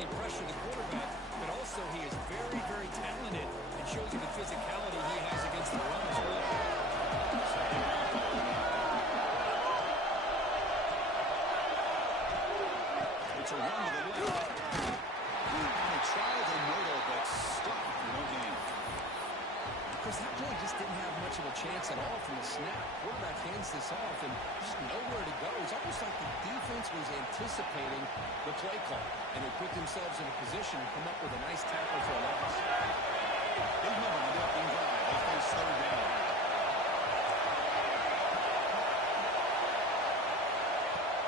only pressure the quarterback, but also he is very, very talented and shows you the physicality he has against the run as well. It's a run to the left. And a trial to Moto, but stopped. No gain. Because that play just didn't have much of a chance at all from the snap. Quarterback hands this off and just nowhere to go. It's almost like the defense was anticipating the play call, and they put themselves in a position to come up with a nice tackle for a loss. Big number on the opening drive. They face third down.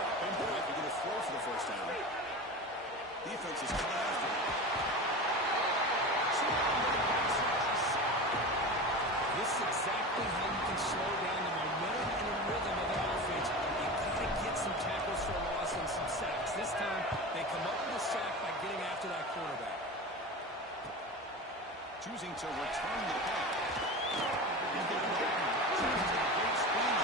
Dropping back. They're going to throw for the first down. Defense is coming after him. This is exactly how you can slow down the momentum and the rhythm of an offense. You got to get some tackles for a loss and some sacks. This time, they come up with a sack by getting after that quarterback. Choosing to return the punt. He's going to go down. Great speed.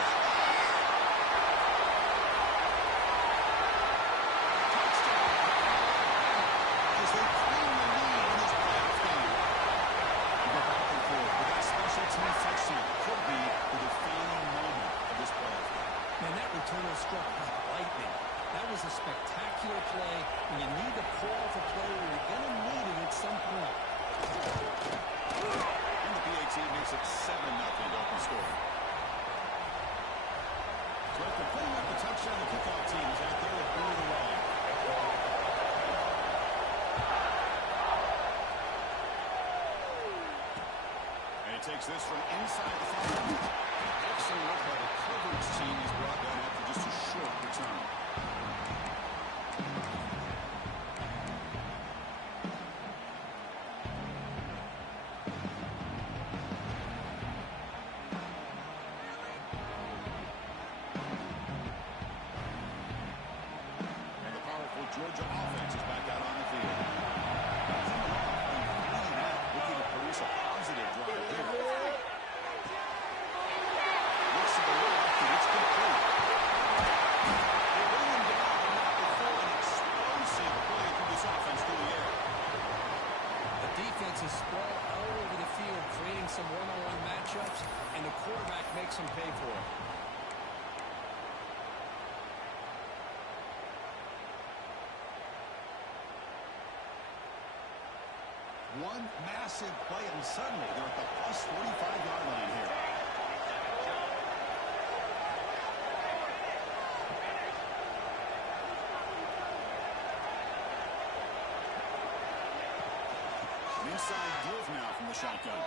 Touchdown. As they claim the lead in this playoff game. Go back and forth. But that special team touchdown could be the defining moment of this playoff game. Man, that returner struck like lightning. That was a spectacular play. When you need to pull off a play where you're going to need it at some point. And the PAT makes it 7-0 open score. So after putting up the touchdown, the kickoff team is out there to boot it away. And he takes this from inside the 5. Excellent work by the coverage team. He's brought down after just a short return. Georgia offense is back out on the field. Coming off and leading out, looking to produce a positive drive here. Looks to the left, and it's complete. They bring him down the night before an explosive play through this offense through the air. The defense is spread all over the field, creating some one-on-one matchups, and the quarterback makes them pay for it. One massive play, and suddenly they're at the plus 45-yard line here. An inside give now from the shotgun.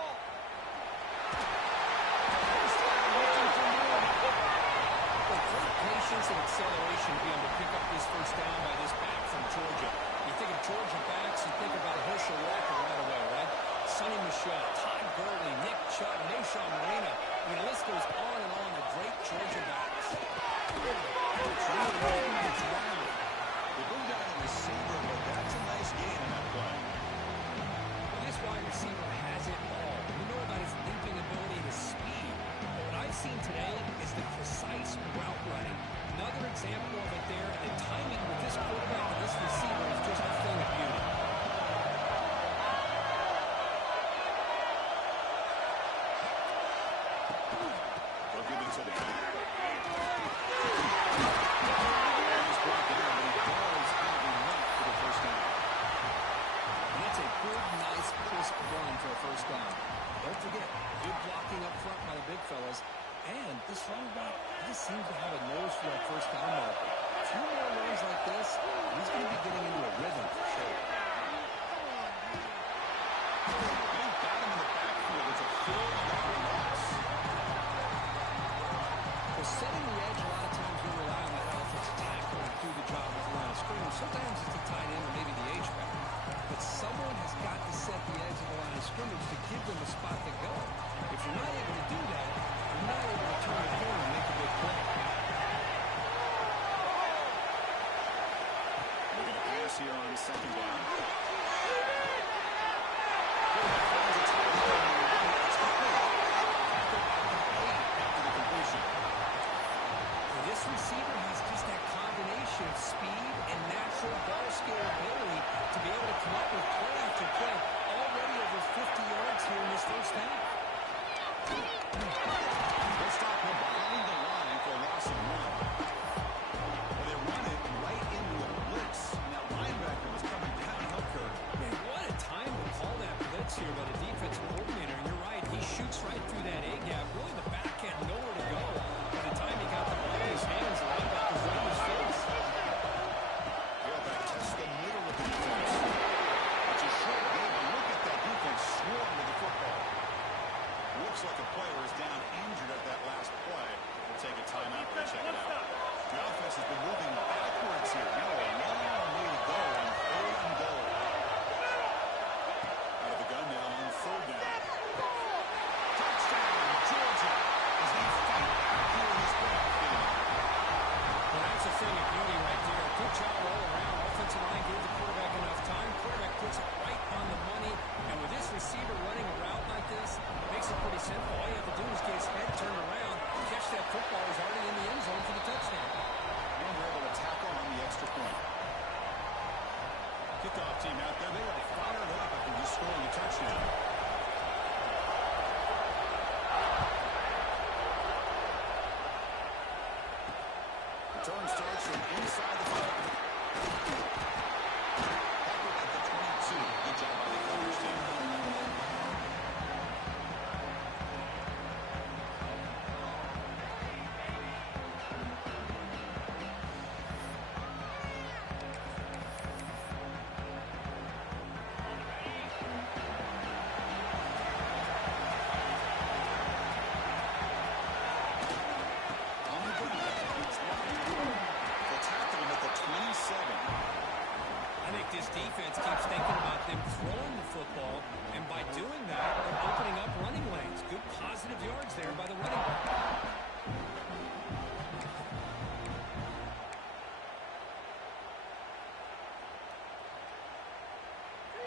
With great patience and acceleration to be able to pick up this first down by this back from Georgia. You think of Georgia backs, you think about Herschel Walker right away, right? Sonny Michel, Todd Gurley, Nick Chubb, Noshawn Marina. I mean, the list goes on and on of great Georgia backs. They bring down a receiver, but that's a nice gain in that play. Well, this wide receiver has it all. We know about his leaping ability and his speed. But what I've seen today is the precise route running. Another example of it there, and the timing with this quarterback and this receiver is just a thing of beauty. They'll give it to the back. He's brought down, but he does have enough for the first down.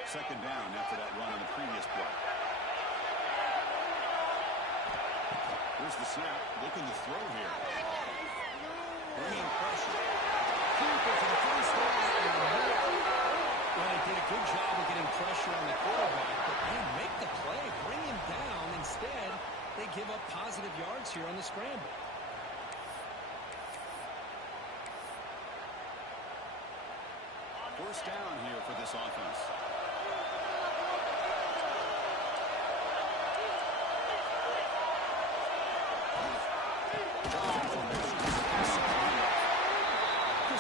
Second down after that run on the previous play. Here's the snap. Looking to throw here. Bringing pressure. Cooper for the first down. Well, they did a good job of getting pressure on the quarterback, but man, make the play. Bring him down. Instead, they give up positive yards here on the scramble. First down here for this offense.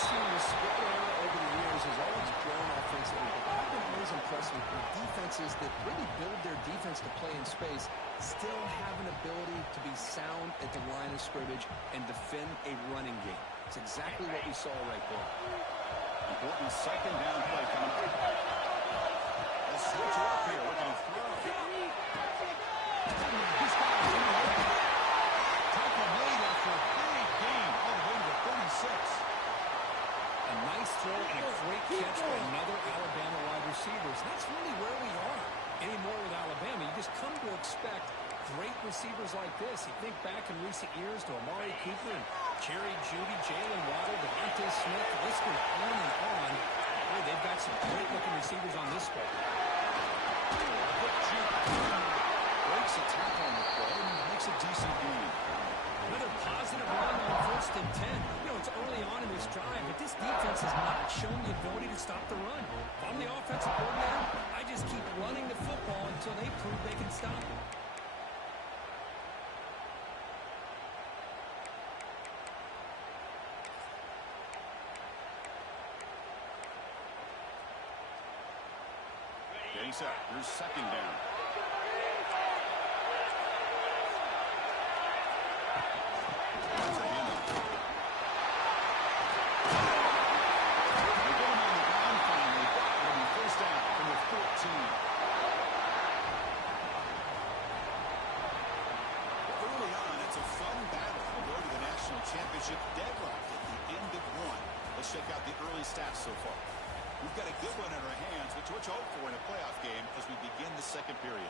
The spread era over the years has always grown offensively, but I've been always impressed with defenses that really build their defense to play in space, still have an ability to be sound at the line of scrimmage and defend a running game. It's exactly what we saw right there. Important second down play coming up. They'll switch it up here. Looking to throw. He's got it. Tackle made after a big gain all the way to the 36. A nice throw and a great catch by another Alabama wide receiver. That's really where we are anymore with Alabama. You just come to expect great receivers like this. You think back in recent years to Amari Cooper and Jerry Jeudy, Jalen Waddle, Devontae Smith, the list goes on and on. Boy, they've got some great-looking receivers on this squad. Breaks a tackle on the play and makes a decent gain. Another positive run on 1st and 10. You know, it's early on in this drive, but this defense has not shown the ability to stop the run. If I'm the offensive coordinator, I just keep running the football until they prove they can stop it. Getting set. Here's second down. There's a handoff. They get him on the ground finally. And first down from the 14. Early on, it's a fun battle on the road to the national championship deadlocked at the end of one. Let's check out the early stats so far. We've got a good one in our hands, which we're to hope for in a playoff game as we begin the second period.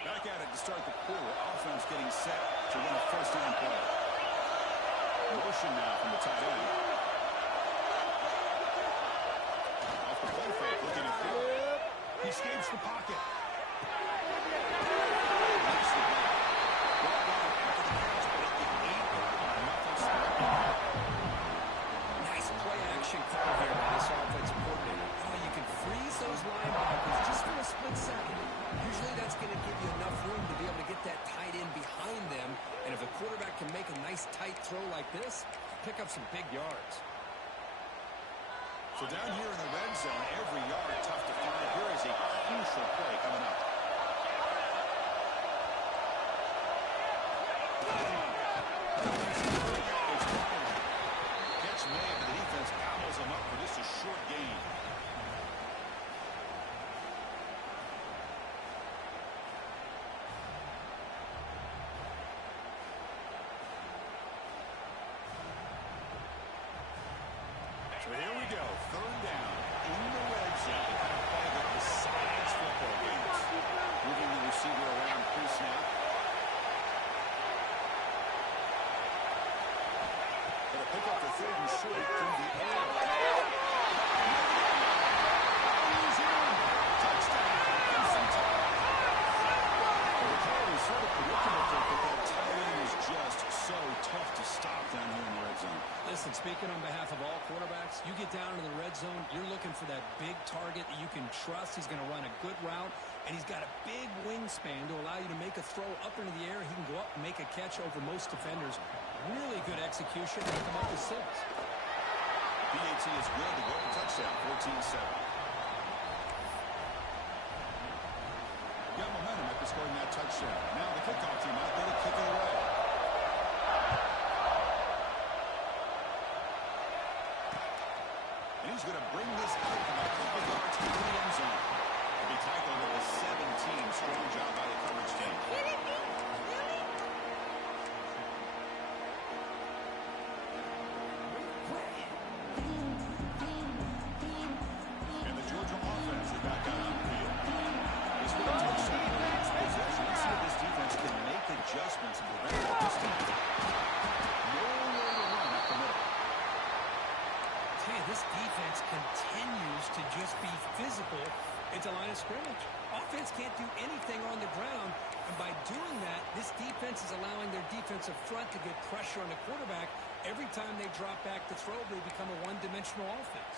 Back at it to start the quarter. Offense getting set to run a first down play. Motion now from the tight end. Off the play fake, looking to throw. He escapes the pocket. Nice play action call here by this offensive coordinator. Oh, you can freeze those linebackers just for a split second. Usually that's going to give you enough room to be able to get that tight end behind them. And if the quarterback can make a nice tight throw like this, pick up some big yards. So down here in the red zone, every yard tough to find. Here is a crucial play coming up. Catch made, but the defense gobbles him up for just a short gain. So here we go, third down in the red zone. A play that decides football games. Moving the receiver around pre-snap. Going to pick up the third and short through the air. Touchdown. Well, the play was sort of predictable, but that tight end is just so tough to stop down here in the red zone. Listen, speaking on behalf of all quarterbacks, you get down to the red zone, you're looking for that big target that you can trust. He's going to run a good route, and he's got a big wingspan to allow you to make a throw up into the air. He can go up and make a catch over most defenders. Really good execution to come up with 6. PAT is good to go to touchdown, 14-7. Got momentum after scoring that touchdown. Now the kickoff team out there to kick it away. And he's going to bring this out from a couple yards into the end zone. He'll be tackled at the 17. Strong job by the coverage team. continues to just be physical at the line of scrimmage. Offense can't do anything on the ground, and by doing that, this defense is allowing their defensive front to get pressure on the quarterback. Every time they drop back to throw, they become a one-dimensional offense.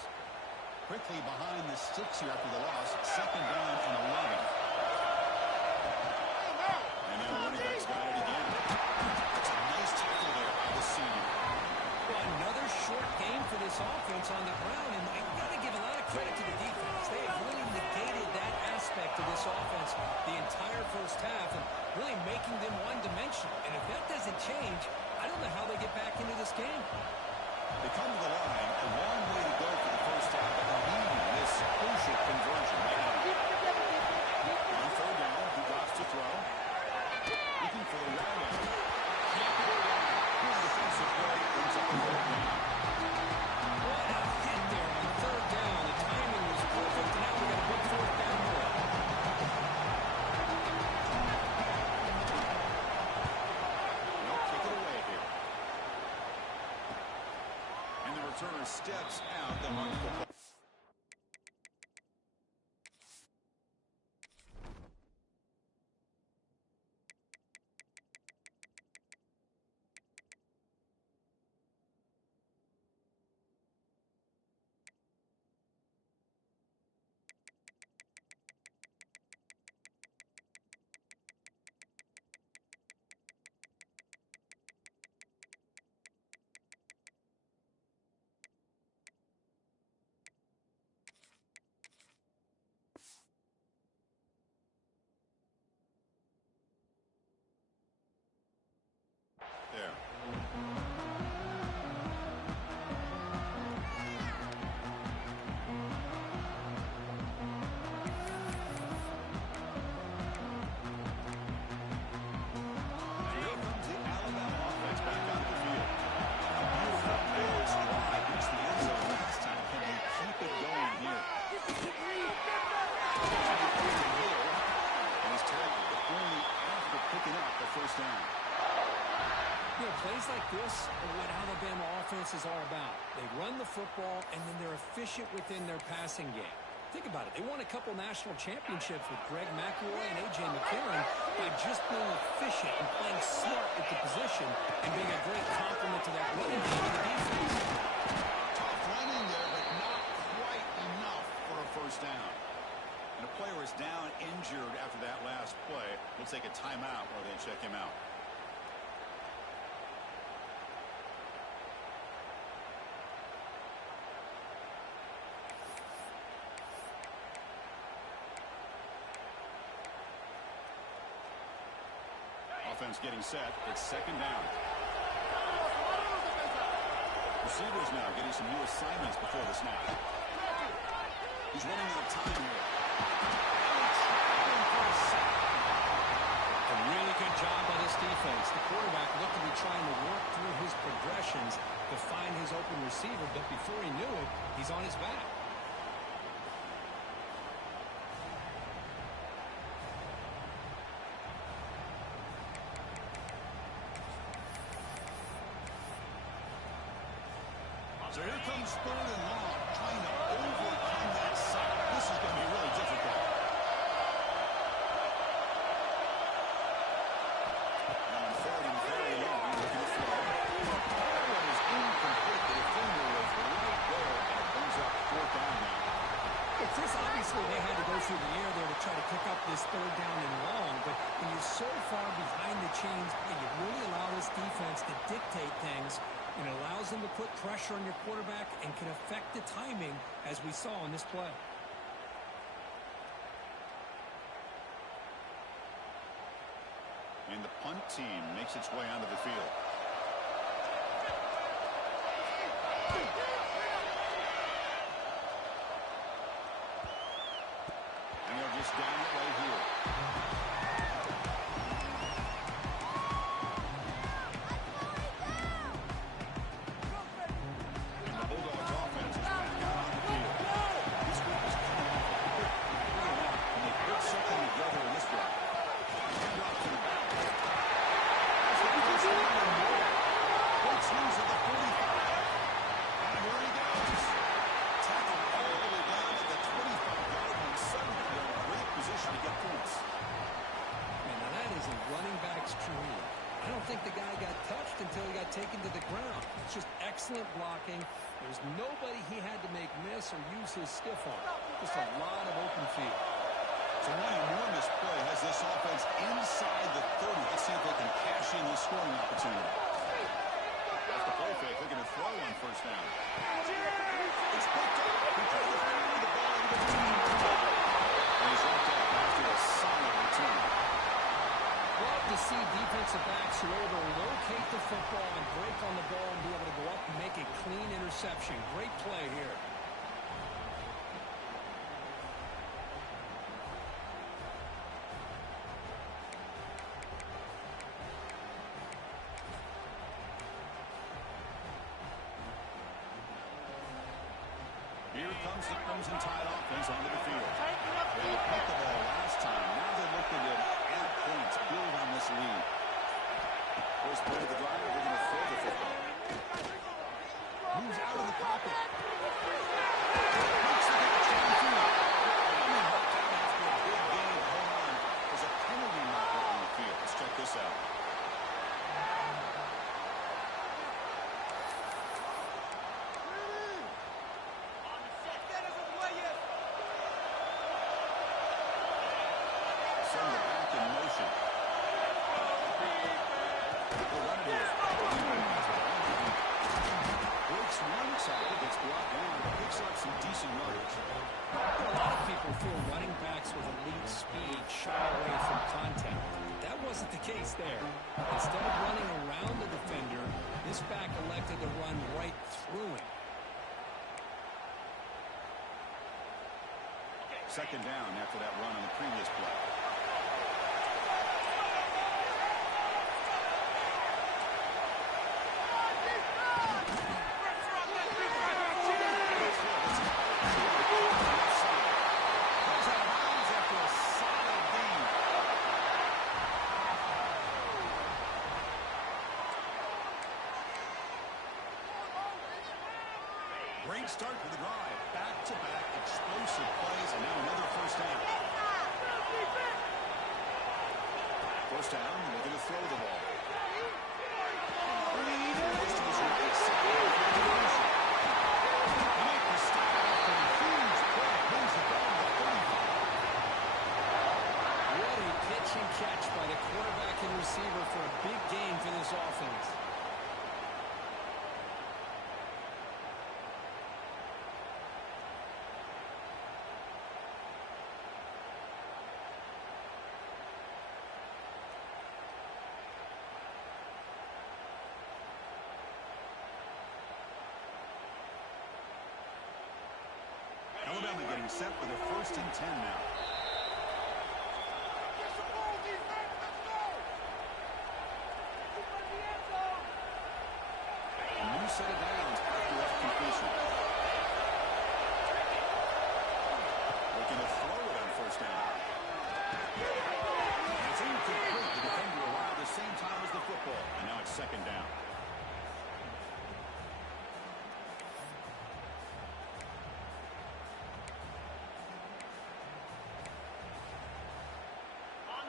Quickly behind the sticks here after the loss. Second down and 11. And now the running back's got it again. That's a nice tackle there by the senior. Well, another short game for this offense on the ground, and you've got to give a lot of credit to the defense. They have really negated that aspect of this offense the entire first half and really making them one-dimensional. And if that doesn't change, I don't know how they get back into this game. They come to the line, a long way to go for the first half, but they're needing this crucial conversion right now. On third down, he drops to throw. Looking for the wide end. Here's the defensive play, brings up the third down. What a hit there on third down. The timing was perfect, and now we got a big fourth down more. They'll kick it away here. And the returner steps out. They'll run the football. There. First down. You know, plays like this are what Alabama offense is all about. They run the football, and then they're efficient within their passing game. Think about it. They won a couple national championships with Greg McElroy and A.J. McCarron by just being efficient and playing smart at the position and being a great complement to that running game of the defense. Tough running there, but not quite enough for a first down. And a player is down injured after that last play. We'll take a timeout while they check him out. Offense getting set. It's second down. Receivers now getting some new assignments before the snap. He's running out of time here. A really good job by this defense. The quarterback looked to be trying to work through his progressions to find his open receiver, but before he knew it, he's on his back. So here comes third and long, trying to overcome that sack. This is going to be really difficult. Now on third and very long, looking to throw. That one is incomplete. The defender was right there, and it brings up fourth down now. Well, Chris, obviously they had to go through the air there to try to pick up this third down and long, but when you're so far behind the chains, you really allow this defense to dictate things. And it allows them to put pressure on your quarterback and can affect the timing, as we saw in this play. And the punt team makes its way onto the field. And they'll just down it right here. Together in this drive. Drops in the back. That's true. I don't think the guy got touched until he got taken to the ground. It's just excellent blocking. There's nobody he had to make miss or use his stiff arm. Just a lot of open field. So one enormous play has this offense inside the 30. Let's see if they can cash in this scoring opportunity. Off the play fake, looking to throw on first down. It's picked up. He tried to find the ball in between. And he's wrapped up after a solid return. Love to see defensive backs who are able to locate the football and break on the ball and be able to go up and make a clean interception. Great play here. Here comes the Crimson Tide offense onto the field. They put the ball last time. Now they're looking to add points, build on this lead. First play of the drive, they're going to throw the football. Moves out of the pocket. Makes the catch downfield. Only knocked out after a big gain. Hold on. There's a penalty marker on the field. Let's check this out. Send it back in motion. They'll run it here. Breaks one tackle, gets brought down, picks up some decent yardage. A lot of people feel running backs with elite speed shy away from contact. That wasn't the case there. Instead of running around the defender, this back elected to run right through him. Second down after that run on the previous play. Great start to the drive. Back-to-back explosive plays, and now another first down. First down, looking to throw the ball. Goes to his right side for the motion. He might be stopped after a huge play. Brings the ball to 35. What a pitch and catch by the quarterback and receiver for a big gain for this offense. Alabama getting set for their 1st and 10 now. A new set of downs after that completion. Looking to throw it on first down. It's incomplete. The defender arrived the same time as the football, and now it's second down.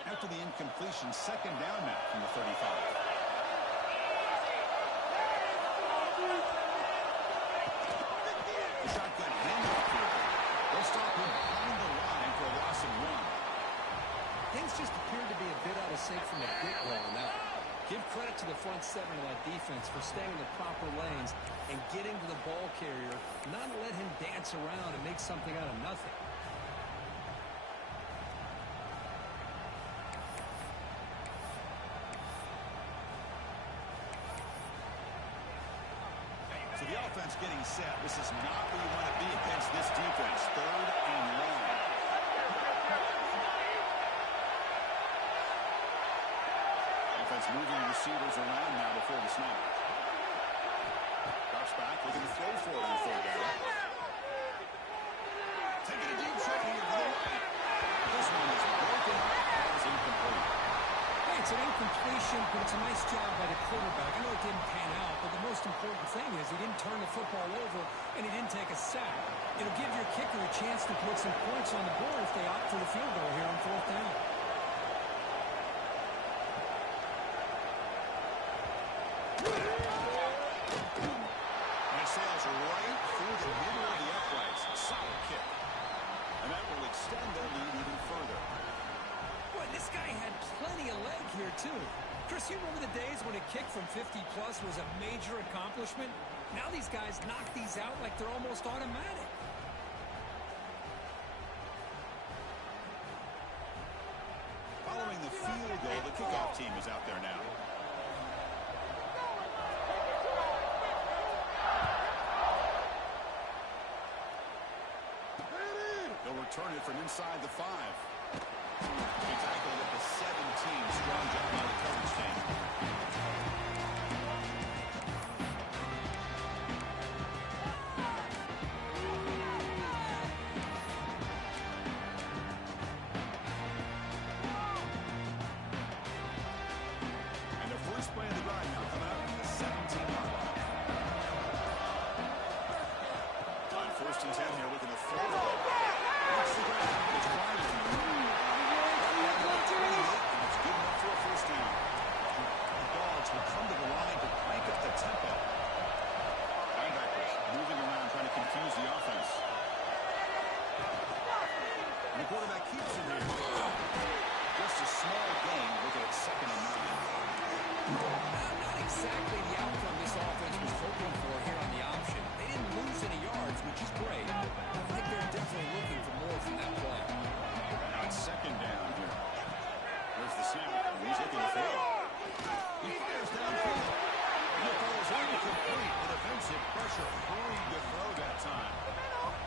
After the incompletion, second down now from the 35. The shotgun handoff here. They'll stop him behind the line for a loss of 1. Things just appeared to be a bit out of sync from the get-go on that one. Give credit to the front seven of that defense for staying in the proper lanes and getting to the ball carrier, not let him dance around and make something out of nothing. So the offense getting set. This is not where you want to be against this defense. 3rd and long. Offense moving receivers around now before the snap. Drops back, looking to throw for it on 3rd down. Taking a deep shot here to the right. This one is broken up. That is incomplete. Hey, it's an incompletion, but it's a nice job by the quarterback. I know it didn't pan out, but the most important thing is he didn't turn the football over and he didn't take a sack. It'll give your kicker a chance to put some points on the board if they opt for the field goal here on 4th down. kick from 50-plus was a major accomplishment. Now these guys knock these out like they're almost automatic. Following the field goal, the kickoff team is out there now. They'll return it from inside the 5. He tackled at the 17. Strong job by the coverage team. And the first play of the drive now coming up in the 17-yard line. On 1st and 10 here, looking to throw the ball. It's the ground. It's wide. It's good enough for a first down. The Dogs will come to the line to crank up the tempo. Linebackers moving around, trying to confuse the offense. And the quarterback keeps it here. Just a small gain. Looking at 2nd and 9. Not exactly the outcome this offense was hoping for here on the option. They didn't lose any yards, which is great. I think they're definitely looking for more from that play. Now it's 2nd down here. There's the snap. He's looking to throw. He fires downfield. And the throw is incomplete. The defensive pressure hurried to throw that time.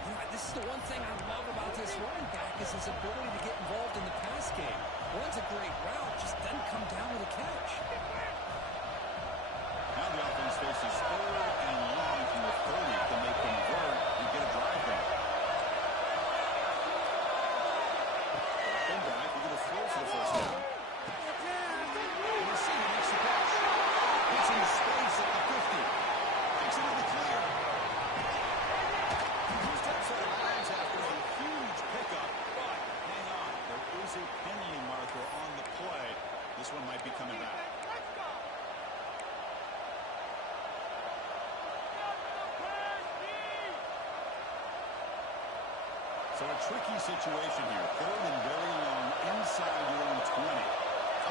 You know, this is the one thing I love about this running back is his ability to get involved in the pass game. Runs a great route, just doesn't come down with a catch. Now the offense faces 3rd and long from the 30. Can they convert and get a drive going? Come back, we're going to throw for the first down. And the receiver makes the catch. Gets into space at the 50. Takes it to the clear. He steps out of bounds after a huge pickup. But hang on, there is a penalty marker on the play. This one might be coming back. So a tricky situation here. 3rd and very long inside your own 20.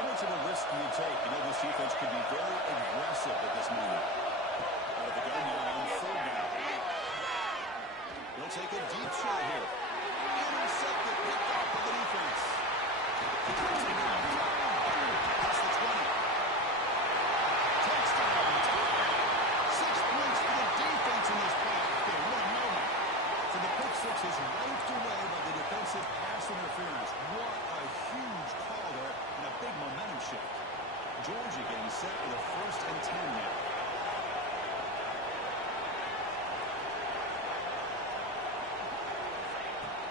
How much of a risk do you take? You know this defense could be very aggressive at this moment. Out of the gun now on 3rd down. He'll take a deep shot here. Intercepted, picked off by the defense. Past the 20. Touchdown. 6 points for the defense in this ball game. What a moment. So the pick six is wiped away by the defensive pass interference. What a huge call there and a big momentum shift. Georgia getting set with a 1st and 10 now.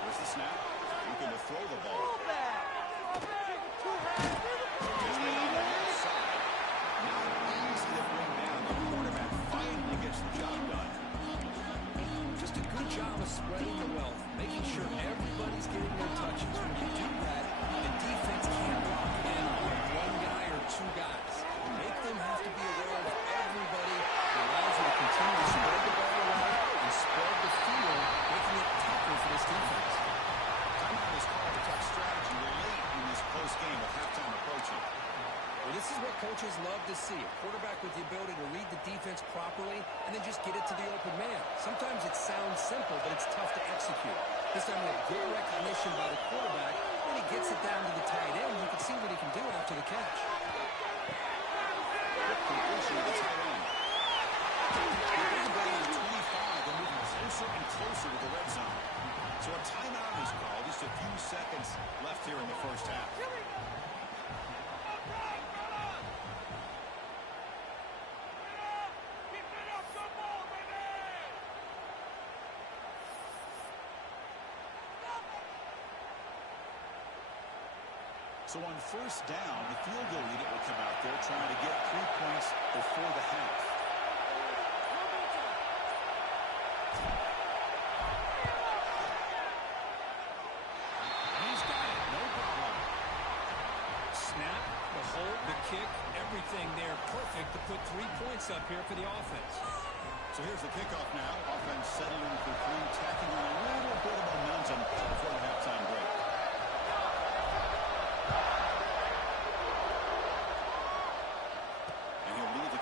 There's the snap. Looking to throw the ball. Here's the on the outside. Not easy to bring down. The quarterback finally gets the job done. Just a good job of spreading the wealth, making sure everybody's getting their touches. When you do that, the defense can't lock in on one guy or 2 guys. Make them have to be aware of everybody. It allows you to continue to spread the ball around and spread the field, making it tougher for this defense. Timeout is called to talk strategy. We're late in this close game with halftime approaching. Well, this is what coaches love to see. A quarterback with the ability to read the defense properly and then just get it to the open man. Sometimes it sounds simple, but it's tough to execute. This time we have good recognition by the quarterback, and he gets it down to the tight end. You can see what he can do after the catch. Completion of the tight end. They're bringing down to 25 and moving closer and closer to the red zone. So a timeout is called. Just a few seconds left here in the first half. So on 1st down, the field goal unit will come out there trying to get 3 points before the half. He's got it, no problem. Snap, the hold, the kick, everything there perfect to put 3 points up here for the offense. So here's the kickoff now. Offense settling for 3, tacking on a little bit of momentum before the halftime break. And he'll leave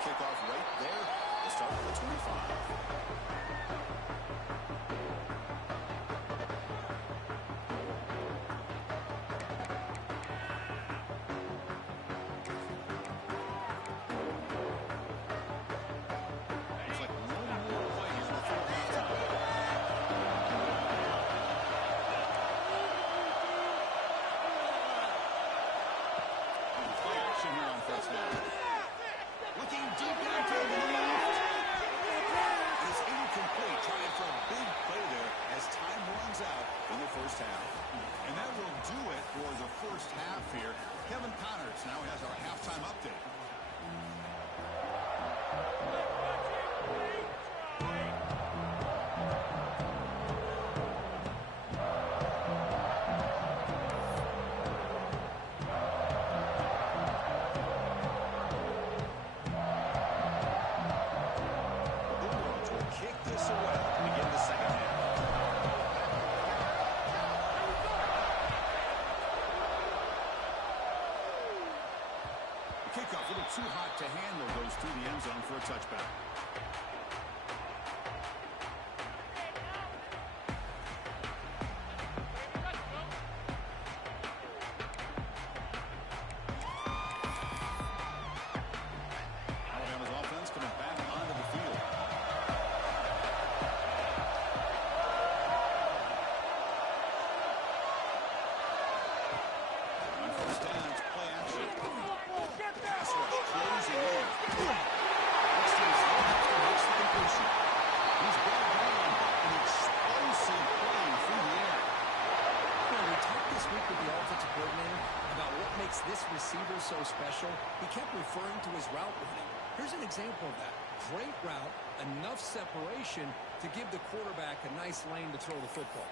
makes this receiver so special? He kept referring to his route running. Here's an example of that. Great route, enough separation to give the quarterback a nice lane to throw the football.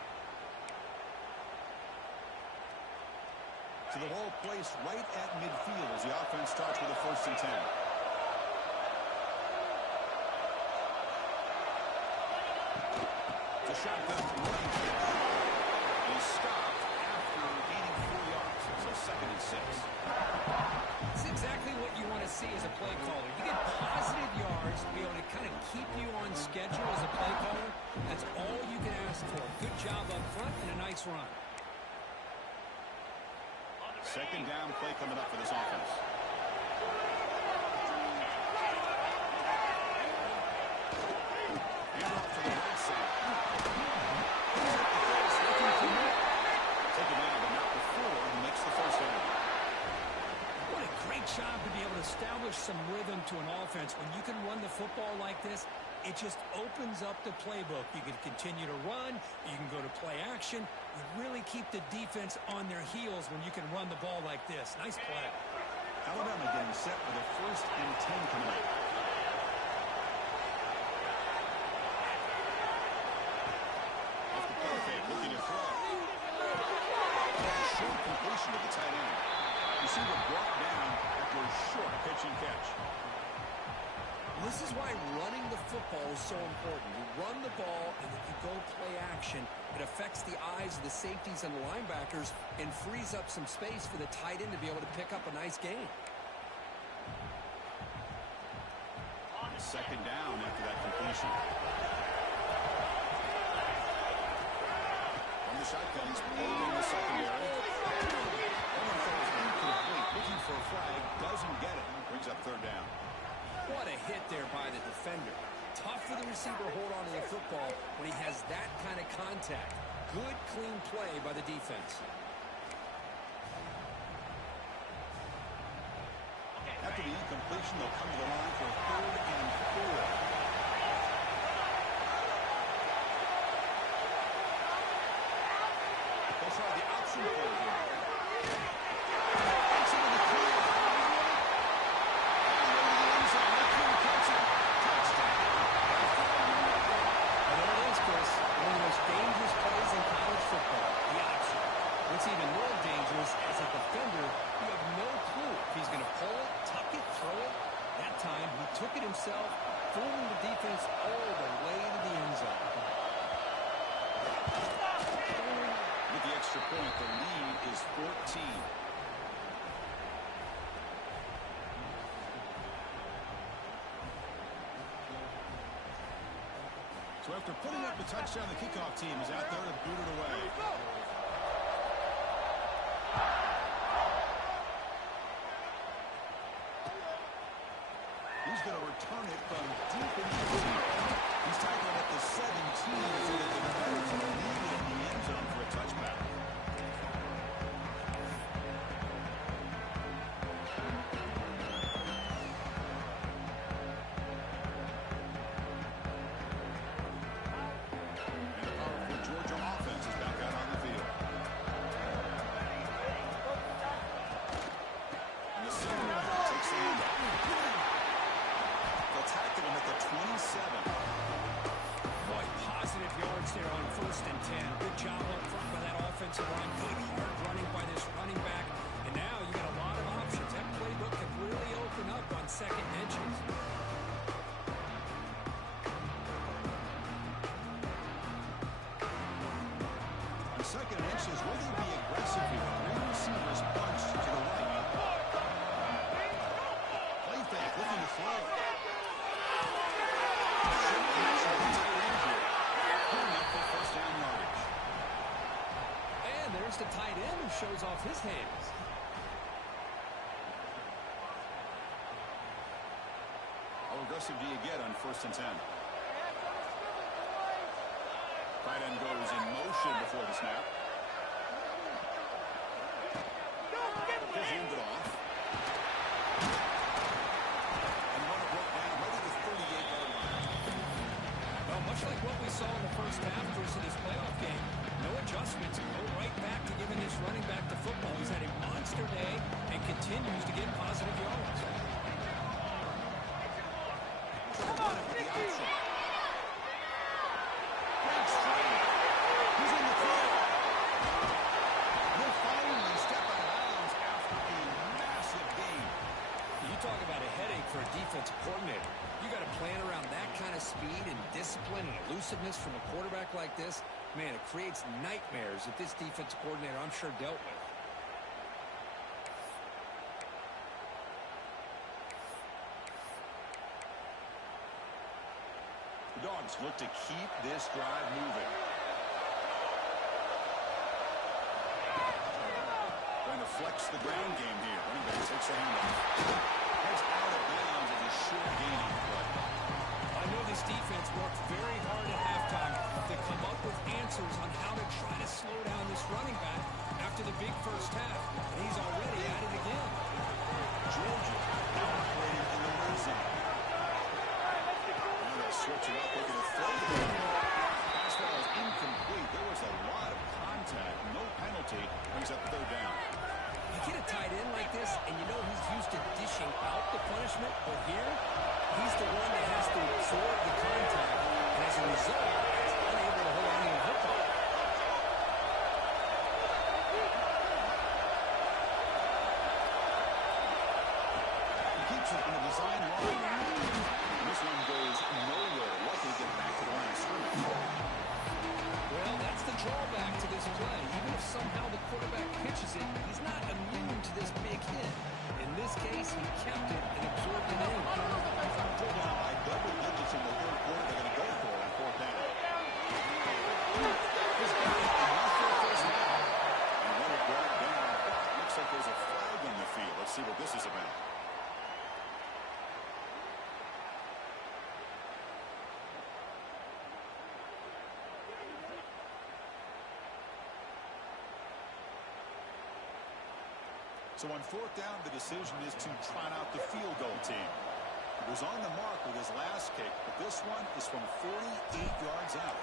To the ball placed right at midfield as the offense starts with a 1st and 10. The shotgun running kick. He's stopped after gaining 4 yards. So 2nd and 6. It's exactly what you want to see as a play caller. You get positive yards to be able to kind of keep you on schedule as a play caller. That's all you can ask for. Good job up front and a nice run. 2nd down play coming up for this offense. Hand off to the right side. Take him out, but not before he makes the 1st down. What a great job to be able to establish some rhythm to an offense. When you can run the football like this, it just opens up the playbook. You can continue to run. You can go to play action. You really keep the defense on their heels when you can run the ball like this. Nice play. Alabama getting set for the 1st and 10 coming up. Off the play fake, looking to throw. Short completion to the tight end. Receiver brought down after a short pitch and catch. This is why running the football is so important. You run the ball, and if you go play action, it affects the eyes of the safeties and the linebackers and frees up some space for the tight end to be able to pick up a nice gain. 2nd down after that completion. From the shotgun, he's holding the secondary. Looking for a flag, doesn't get it. Brings up 3rd down. What a hit there by the defender. Tough for the receiver to hold on to the football when he has that kind of contact. Good, clean play by the defense. After the incompletion, they'll come to the line for 3rd and 4. They'll try the option play here. What's even more dangerous, as a defender, you have no clue if he's going to pull it, tuck it, throw it. That time, he took it himself, fooling the defense all the way to the end zone. With the extra point, the lead is 14. So after putting up the touchdown, the kickoff team is out there to boot it away. He's going to return it from deep in the field. He's tackled at the 17 so that the defenders are leading in the end zone for a touchback. And the powerful Georgia offense is back out on the field. And the center takes the handoff. They'll tackle him at the 27. Boy, positive yards there on 1st and 10. Good job up front by that offensive line. Good hard running by this running back. And now you got a lot of options. That playbook can really open up on 2nd and inches. On 2nd and inches, will they be aggressive with 3 receivers bunched to the right? Play fake, looking to throw. And there's the tight end who shows off his hands. How aggressive do you get on 1st and 10? Tight end goes in motion before the snap. He'll hand it off. And one broke down right at the 38-yard line. Well, much like what we saw in the first half versus this playoff game. No adjustments. Go right back to giving this running back the football. He's had a monster day and continues to get positive yards. Come on, the option. Breaks free. He's in the clear. He'll finally step out of bounds after a massive gain. You talk about a headache for a defensive coordinator. You got to plan around that kind of speed and discipline and elusiveness from a quarterback like this. Man, it creates nightmares that this defensive coordinator, I'm sure, dealt with. The Dogs look to keep this drive moving. Trying to flex the ground game here. Running back takes the handoff. That's out of bounds as a short gaining play. I know this defense worked very hard at halftime to come up with answers on how to try to slow down this running back after the big first half. And he's already at it again. Georgia now operating in the red zone. Now they'll switch it up, looking to throw the ball. Pass ball is incomplete. There was a lot of contact. No penalty. Brings up third down. You get a tight end like this, and you know he's used to dishing out the punishment, but here, he's the one that has to absorb the contact, and as a result, he's unable to hold on to the football. He keeps it in the design line. This one goes nowhere. Lucky to get back to the line of scrimmage. Well, that's the drawback to this play. Even if somehow the quarterback pitches it, he's not immune to this big hit. In this case, he kept it and absorbed it in. Pulled down by double digits in the third quarter. They're going to go for it on fourth down. He's got it enough for a first down. And when it brought down, looks like there's a flag on the field. Let's see what this is about. So on fourth down, the decision is to trot out the field goal team. He was on the mark with his last kick, but this one is from 48 yards out.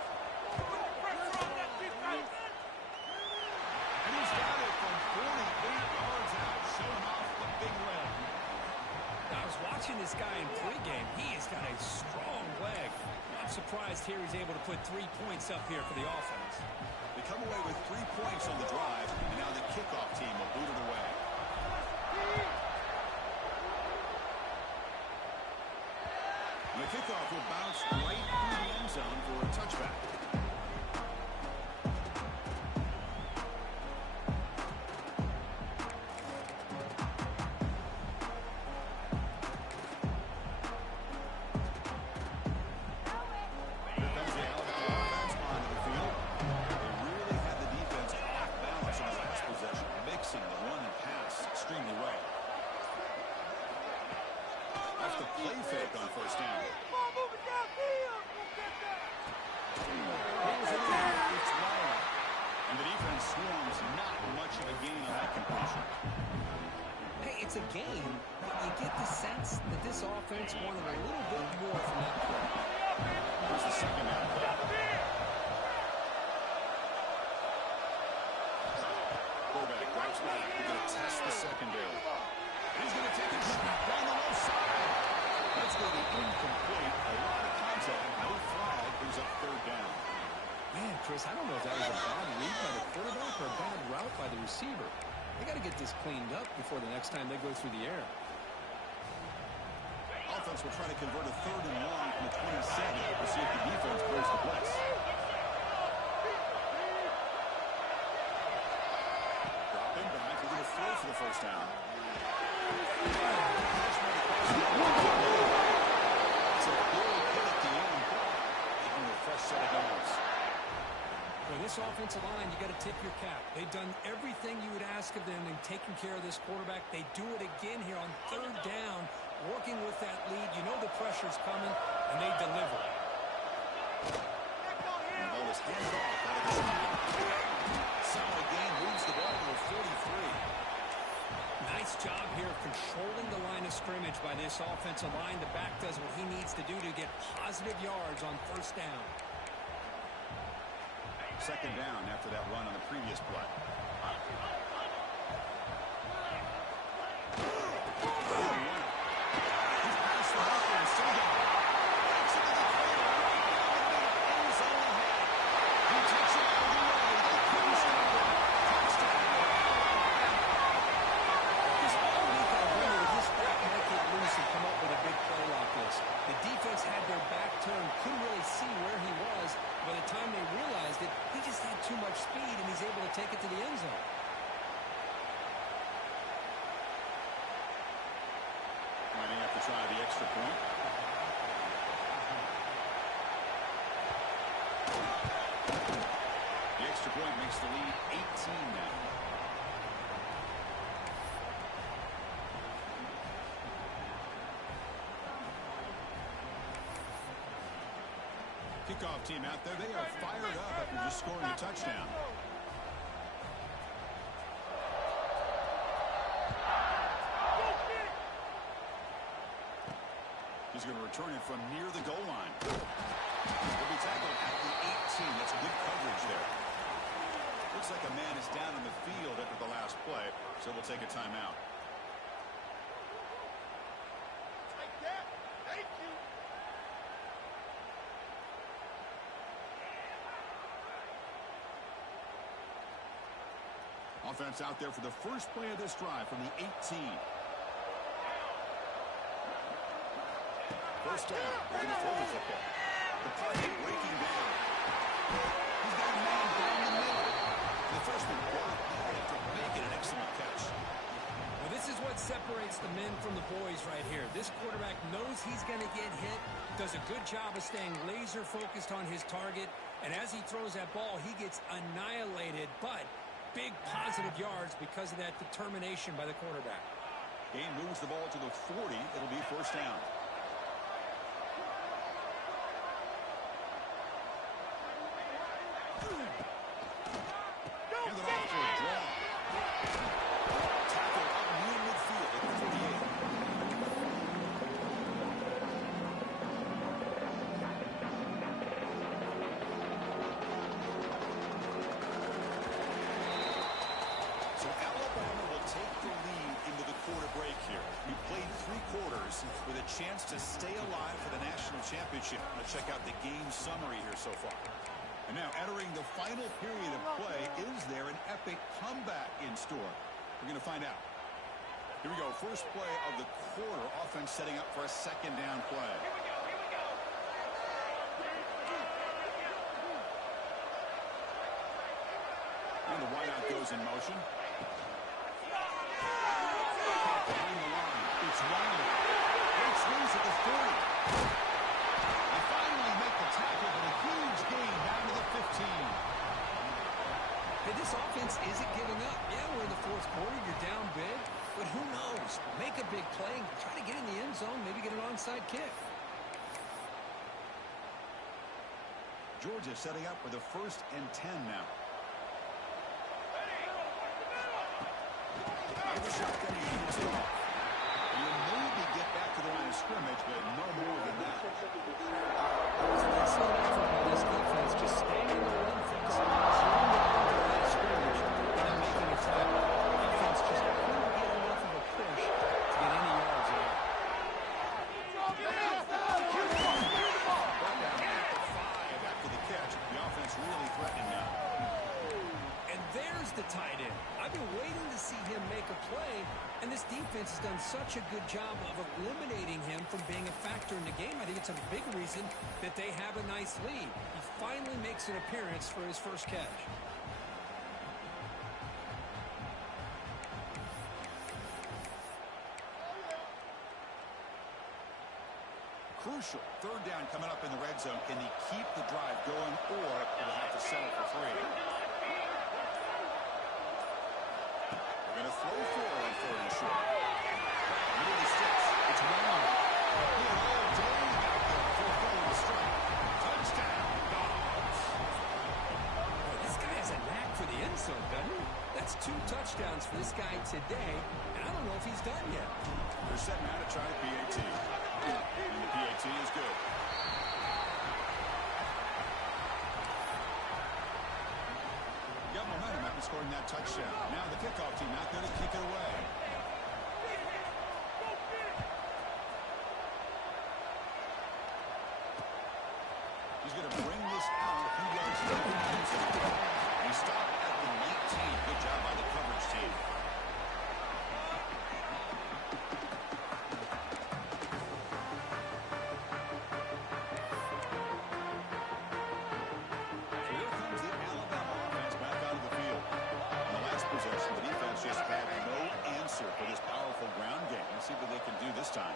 And he's got it from 48 yards out, showing off the big leg. I was watching this guy in pregame. He has got a strong leg. I'm surprised here he's able to put 3 points up here for the offense. They come away with 3 points on the drive, and now the kickoff team will boot it away. And the kickoff will bounce right through the end zone for a touchback. Here comes the Alabama offense onto the field. They really had the defense off balance in the last possession, mixing the run and pass extremely well. Off the play fake on first down. It's low. And the defense swarms not much of a gain on that completion. Hey, it's a game, but you get the sense that this offense wanted a little bit more from that play. Here's the second down play. Quarterback drops back. We're going to test the secondary. He's going to take a shot down the left side. That's going to be incomplete. A lot of contact. No flag. Brings up third down. Man, Chris, I don't know if that was a bad read by the quarterback or a bad route by the receiver. They got to get this cleaned up before the next time they go through the air. Offense will try to convert a third and long from the 27. We'll see if the defense goes the blitz. Dropping back. We're going to throw for the first down. It's a big hit at the end, but on a fresh set of downs. Well, this offensive line, you got to tip your cap. They've done everything you would ask of them in taking care of this quarterback. They do it again here on third down, working with that lead. You know the pressure's coming, and they deliver. And the ball is handed off out of the shotgun. Solid gain, moves the ball to a 43. Nice job here of controlling the line of scrimmage by this offensive line. The back does what he needs to do to get positive yards on first down. Second down after that run on the previous play. Couldn't really see where he was. By the time they realized it, he just had too much speed, and he's able to take it to the end zone. Lining up to try the extra point. The extra point makes the lead 18 now. Kickoff team out there. They are fired up after just scoring a touchdown. He's going to return it from near the goal line. He'll be tackled at the 18. That's good coverage there. Looks like a man is down on the field after the last play, so we'll take a timeout. Offense out there for the first play of this drive from the 18. First down. They're going to throw the football. The pocket breaking down. He's got a man down the middle. The freshman brought that after making an excellent catch. Well, this is what separates the men from the boys right here. This quarterback knows he's going to get hit, does a good job of staying laser focused on his target, and as he throws that ball, he gets annihilated, but big positive yards because of that determination by the quarterback. Game moves the ball to the 40. It'll be first down. Hand it off for a draw. Tackle up near midfield at the 48. So Alabama will take the lead into the quarter break here. We played 3 quarters with a chance to stay alive for the national championship. Let's check out the game summary here so far. And now entering the final period of play, is there an epic comeback in store? We're going to find out. Here we go. First play of the quarter. Offense setting up for a second down play. And the wideout goes in motion. Behind the line. It's Riley. Breaks loose at the 40. They finally make the tackle, but a huge gain down to the 15. Hey, this offense isn't giving up. Yeah, we're in the fourth quarter. You're down big. But who knows? Make a big play. Try to get in the end zone. Maybe get an onside kick. Georgia setting up for the 1st and 10 now. Out of the shotgun, he hands it off. He'll maybe get back to the line of scrimmage, but no more than that. That was a nice little effort by this defense, just staying in the run fence, slowing down the line of scrimmage, and then making a tackle. The defense just couldn't get enough of a push to get any yards there. Brought down at the 5 after the catch. The offense really threatening now. And there's the tight end. I've been waiting to see him make a play, and this defense has done such a good job of eliminating him from being a factor in the game. I think it's a big reason that they have a nice lead. He finally makes an appearance for his first catch. Crucial. 3rd down coming up in the red zone. Can he keep the drive going, or will have to settle for 3? They're going to throw 4 on 3rd and short. Middle of the sticks. It's Brown. He had all day out there before going to strike. Touchdown, Dogs. Boy, this guy has a knack for the end zone, doesn't he? That's 2 touchdowns for this guy today, and I don't know if he's done yet. They're setting out to try a PAT. And the PAT is good. scoring that touchdown. Now the kickoff team out there to kick it away. He's going to bring this out a few yards down. He stopped at the 19. Good job by the coverage team. Just had no answer for this powerful ground game. Let's see what they can do this time.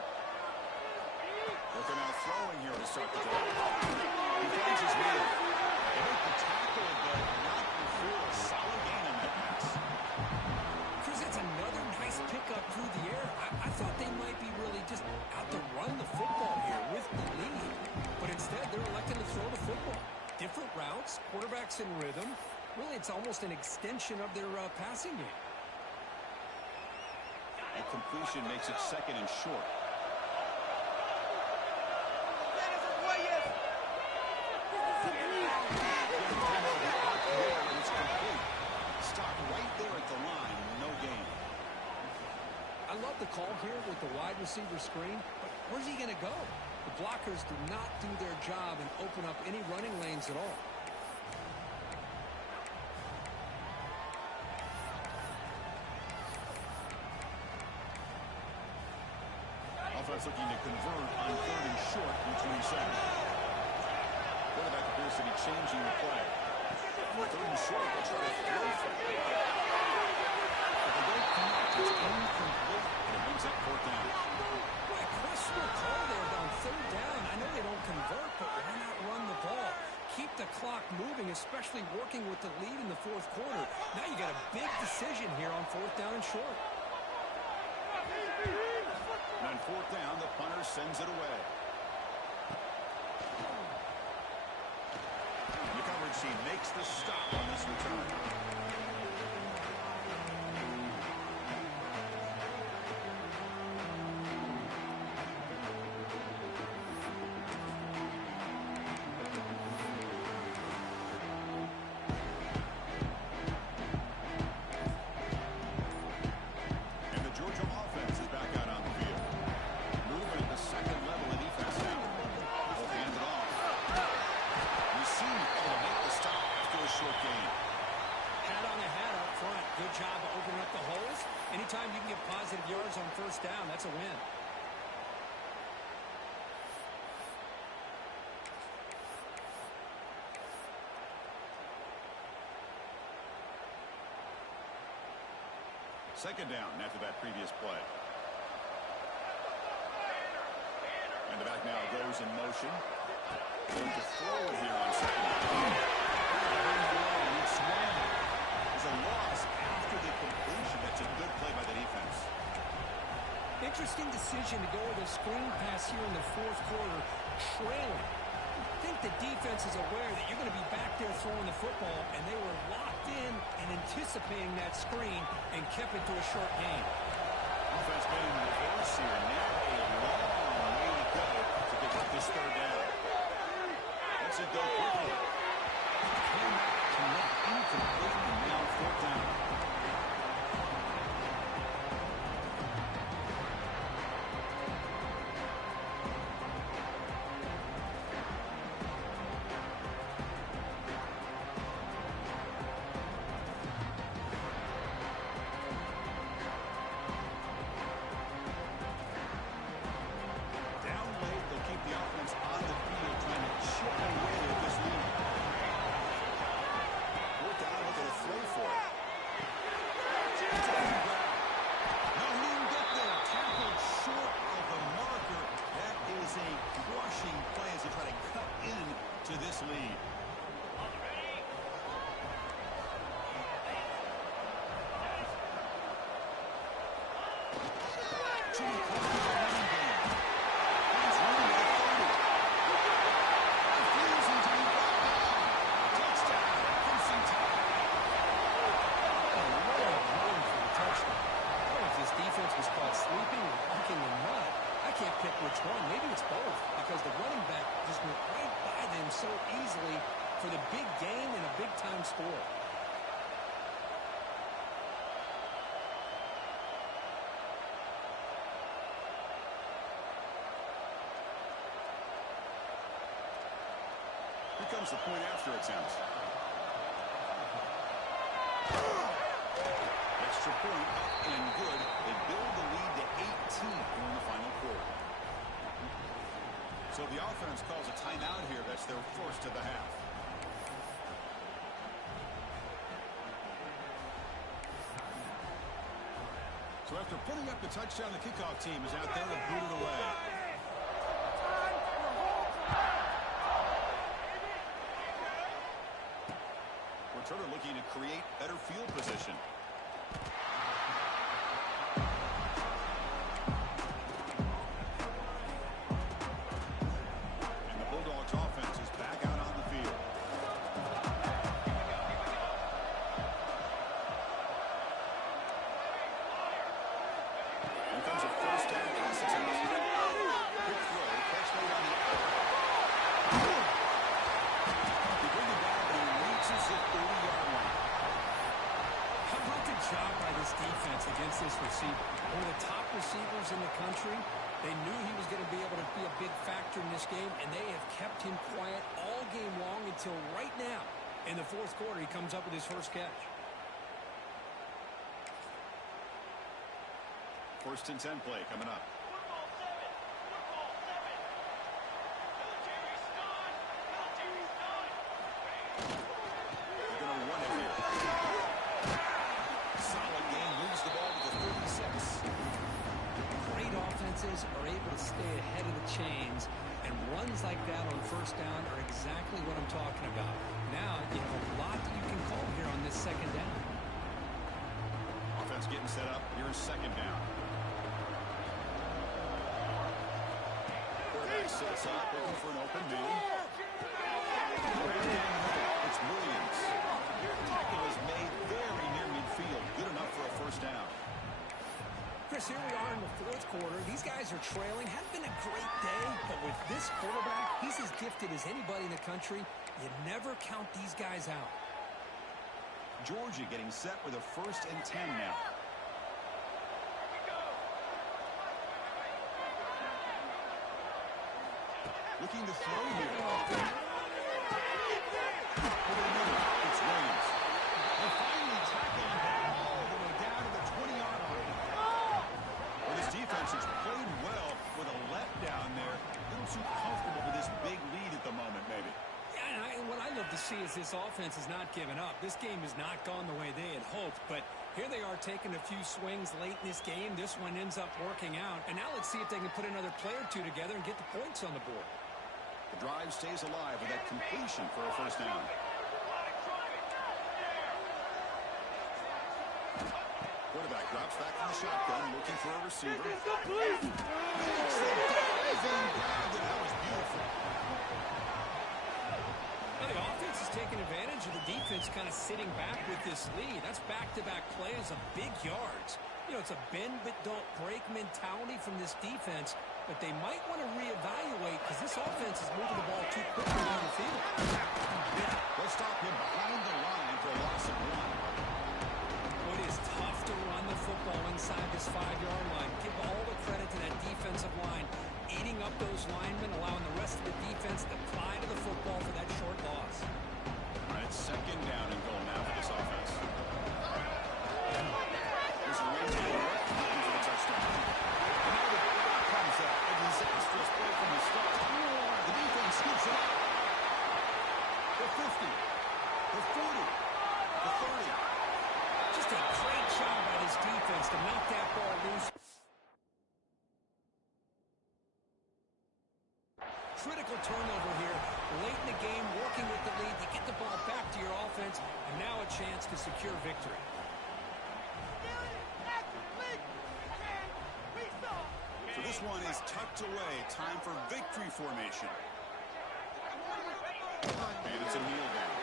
Looking out throwing here to start the game. He finds his man. They make the tackle, but not before a solid gain on that pass. Chris, it's another nice pickup through the air. I thought they might be really just out to run the football here with the lead. But instead, they're electing to throw the football. Different routes, quarterbacks in rhythm. Really, it's almost an extension of their passing game. And completion makes it second and short. It's complete. Stop right there at the line. No gain. I love the call here with the wide receiver screen, but where's he going to go? The blockers do not do their job and open up any running lanes at all. Offense looking to convert on third and short, return center. Quarterback appears to be changing the play. Third and short, they'll try to throw for it. But they don't connect. It's incomplete, and it brings that fourth down. Boy, questionable call there on third down. I know they don't convert, but why not run the ball? Keep the clock moving, especially working with the lead in the fourth quarter. Now you got a big decision here on fourth down and short. And on fourth down, the punter sends it away. The coverage team makes the stop on this return. And the Georgia offense is back out on the field. Moving at the second level of defense now. They'll hand it off. You see able to make the stop after a short gain. Hat on a hat up front. Good job of opening up the holes. Anytime you can get positive yards on first down, that's a win. Second down after that previous play. And the back now goes in motion. Going to throw it here on second down. There's a loss after the completion. That's a good play by the defense. Interesting decision to go with a screen pass here in the fourth quarter, trailing. I think the defense is aware that you're going to be back there throwing the football, and they were locked in and anticipating that screen and kept it to a short gain. Offense made in reverse here. Now a long way to go to pick up this third down. Let's it go quickly. Cannot incomplete, and now fourth down. comes the point after attempt. Extra point up and good. They build the lead to 18 here in the final quarter. So the offense calls a timeout here. That's their first of the half. So after putting up the touchdown, the kickoff team is out there to boot it away. Returner looking to create better field position. And the Bulldogs offense is back out on the field. Here comes a first down pass attempt. Quick throw, catch made on the they bring it down and he reaches the 30-yard line. How about the job by this defense against this receiver? One of the top receivers in the country. They knew he was going to be able to be a big factor in this game, and they have kept him quiet all game long until right now. In the fourth quarter, he comes up with his first catch. First and 10 play coming up. They're going to run it here. Solid game, moves the ball to the 36. Great offenses are able to stay ahead of the chains, and runs like that on first down are exactly what I'm talking about. Now, you have a lot that you can call here on this second down. Offense getting set up. Here's second down. Quarterback sets up, looking for an open man. It's Williams. Tackle is made very near midfield. Good enough for a first down. Chris, here we are in the fourth quarter. These guys are trailing. Hadn't been a great day, but with this quarterback, he's as gifted as anybody in the country. You never count these guys out. Georgia getting set with a first and 10 now. Looking to throw here. It's Williams. They finally tackle him all the way down to the 20-yard line. Well, this defense has played well with a letdown there. A little too comfortable with this big lead at the moment, maybe. Yeah, and what I love to see is this offense has not given up. This game has not gone the way they had hoped, but here they are taking a few swings late in this game. This one ends up working out, and now let's see if they can put another play or two together and get the points on the board. The drive stays alive with that completion for a first down. Quarterback drops back from the shotgun, looking for a receiver. Makes the diving grab, and that was beautiful. Well, the offense is taking advantage of the defense kind of sitting back with this lead. That's back-to-back plays of big yards. You know, it's a bend but don't break mentality from this defense, but they might want to reevaluate because this offense is moving the ball too quickly down the field. Let's stop him behind the line for a loss of 1. It is tough to run the football inside this 5-yard line. Give all the credit to that defensive line, eating up those linemen, allowing the rest of the defense to fly to the football for that short loss. All right, second down and goal now for this offense. There's a range to the left, looking for the touchdown. And now the ball comes out. A disastrous play from the start. The defense scoops it up. The 50. The 40. The 30. Just a great job by this defense to knock that ball loose. Critical turnover here. Late in the game, working with the lead. You get the ball back to your offense, and now a chance to secure victory. So this one is tucked away. Time for victory formation. And it's a kneel down.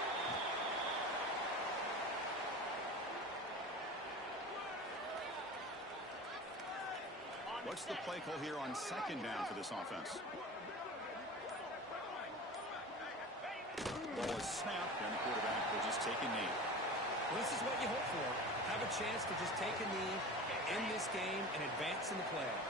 What's the play call here on second down for this offense? Ball is snapped, and the quarterback will just take a knee. Well, this is what you hope for. Have a chance to just take a knee, end this game, and advance in the playoffs.